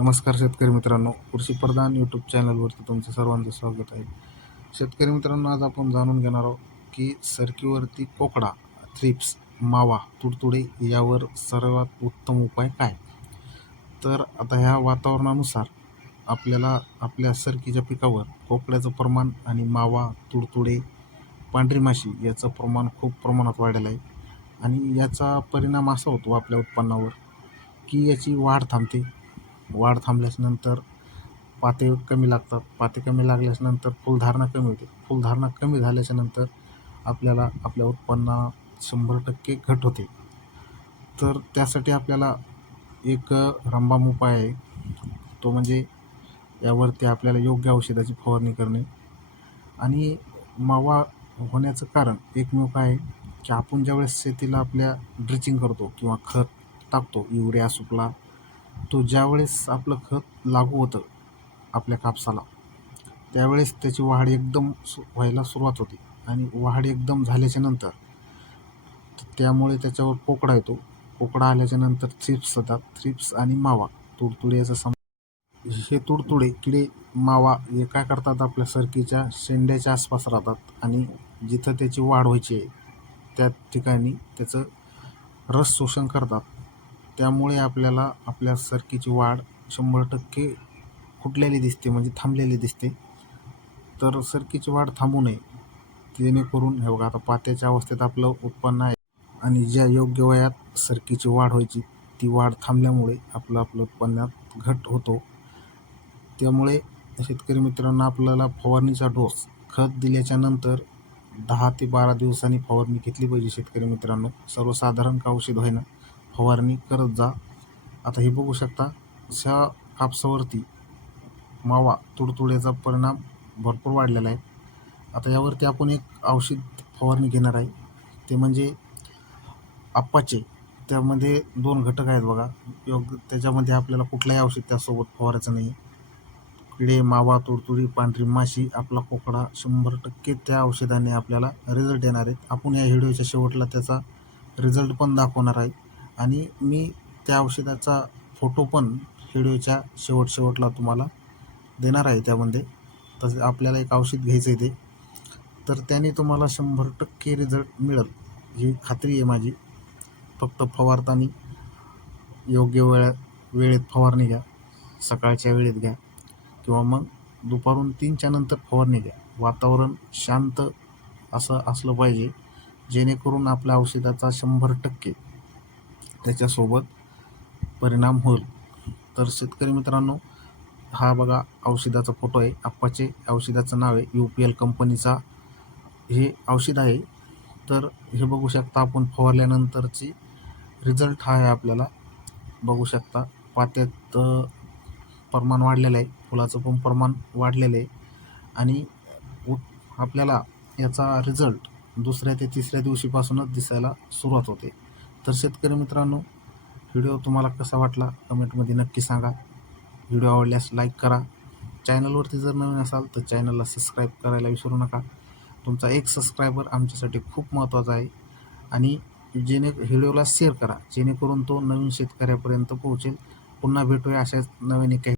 नमस्कार शेतकरी मित्रांनो. कृषी प्रधान यूट्यूब चॅनलवरती तुमचं सर्वांचं स्वागत आहे. शेतकरी मित्रांनो आज आपण जाणून घेणार आहोत की सरकीवरती कोकडा थ्रिप्स मावा तुडतुडे यावर सर्वात उत्तम उपाय काय? तर आता ह्या वातावरणानुसार आपल्याला आपल्या सरकीच्या पिकावर कोकड्याचं प्रमाण आणि मावा तुडतुडे पांढरी माशी याचं प्रमाण खूप प्रमाणात वाढलेलं आहे. आणि याचा परिणाम असा होतो आपल्या उत्पन्नावर की याची वाढ थांबते. वाढ थांबल्याच्यानंतर पाते कमी लागतात. पाते कमी लागल्याच्यानंतर फुलधारणा कमी होते. फुलधारणा कमी झाल्याच्यानंतर आपल्याला आपल्या उत्पन्नात शंभर टक्के घट होते. तर त्यासाठी आपल्याला एक रंबाम उपाय आहे. तो म्हणजे यावरती आपल्याला योग्य औषधाची फवारणी करणे. आणि मावा होण्याचं कारण एकमेव काय आहे? की आपण ज्यावेळेस शेतीला आपल्या ड्रिचिंग करतो किंवा खत टाकतो युरिया सुपला तो ज्यावेळेस आपलं खत लागू होतं आपल्या कापसाला त्यावेळेस त्याची वाढ एकदम सु व्हायला सुरुवात होते. आणि वाढ एकदम झाल्याच्यानंतर त्यामुळे त्याच्यावर पोकडा येतो. पोकडा आल्याच्यानंतर थ्रिप्स येतात थ्रिप्स आणि मावा तुडतुडे याचा सम हे तुडतुडे किडे मावा हे काय करतात आपल्या सरकीच्या शेंड्याच्या आसपास राहतात. आणि जिथं त्याची वाढ व्हायची आहे त्या ठिकाणी त्याचं रस शोषण करतात. त्यामुळे आपल्याला आपल्या सरकीची वाढ शंभर टक्के फुटलेली दिसते म्हणजे थांबलेली दिसते. तर सरकीची वाढ थांबू नये जेणेकरून हे बघा आता पात्याच्या अवस्थेत आपलं उत्पन्न आहे आणि ज्या योग्य वयात सरकीची वाढ व्हायची ती वाढ थांबल्यामुळे आपलं आपलं उत्पन्नात घट होतो. त्यामुळे शेतकरी मित्रांनो आपल्याला फवारणीचा डोस खत दिल्याच्या नंतर दहा ते बारा दिवसांनी फवारणी घेतली पाहिजे शेतकरी मित्रांनो. सर्वसाधारण का औषध होईना. फवारणी करत जा. आता हे बघू शकता ह्या कापसावरती मावा तुडतुड्याचा परिणाम भरपूर वाढलेला आहे. आता यावरती आपण एक औषध फवारणी घेणार आहे. ते म्हणजे आप्पाचे. त्यामध्ये दोन घटक आहेत बघा. योग त्याच्यामध्ये आपल्याला कुठलाही औषध त्यासोबत फवारायचं नाही. किडे मावा तुडतुडी पांढरी माशी आपला कोकडा शंभर टक्के त्या औषधाने आपल्याला रिझल्ट येणार आहेत. आपण या व्हिडिओच्या शेवटला त्याचा रिझल्ट पण दाखवणार आहे. आणि मी त्या औषधाचा फोटो पण व्हिडिओच्या शेवट शेवटला तुम्हाला देणार आहे त्यामध्ये. तसेच आपल्याला एक औषध घ्यायचं आहे ते. तर त्याने तुम्हाला शंभर टक्के रिझल्ट मिळेल. ही खात्री आहे माझी. फक्त फवारताना योग्य वेळा वेळेत फवारणी घ्या. सकाळच्या वेळेत घ्या. किंवा मग दुपारून तीनच्या नंतर फवारणी घ्या. वातावरण शांत असं असलं पाहिजे. जेणेकरून आपल्या औषधाचा शंभर टक्के त्याच्यासोबत परिणाम होईल. तर शेतकरी मित्रांनो हा बघा औषधाचा फोटो आहे. आप्पाचे औषधाचं नाव आहे यू पी एल कंपनीचा हे औषध आहे. तर हे बघू शकता आपण फवारल्यानंतरची रिझल्ट हा आहे आपल्याला. बघू शकता पात्यात प्रमाण वाढलेलं आहे. फुलाचं पण प्रमाण वाढलेलं आहे. आणि आपल्याला याचा रिझल्ट दुसऱ्या ते तिसऱ्या दिवशीपासूनच दिसायला सुरुवात होते. तर शेतकरी मित्रांनो व्हिडिओ तुम्हाला कसा वाटला कमेंटमध्ये नक्की सांगा. व्हिडिओ आवडल्यास लाईक करा. चॅनलवरती जर नवीन असाल तर चॅनलला सबस्क्राईब करायला विसरू नका. तुमचा एक सबस्क्रायबर आमच्यासाठी खूप महत्त्वाचा आहे आणि जेणे व्हिडिओला शेअर करा जेणेकरून तो नवीन शेतकऱ्यापर्यंत पोहोचेल. पुन्हा भेटूया अशाच नवीन एका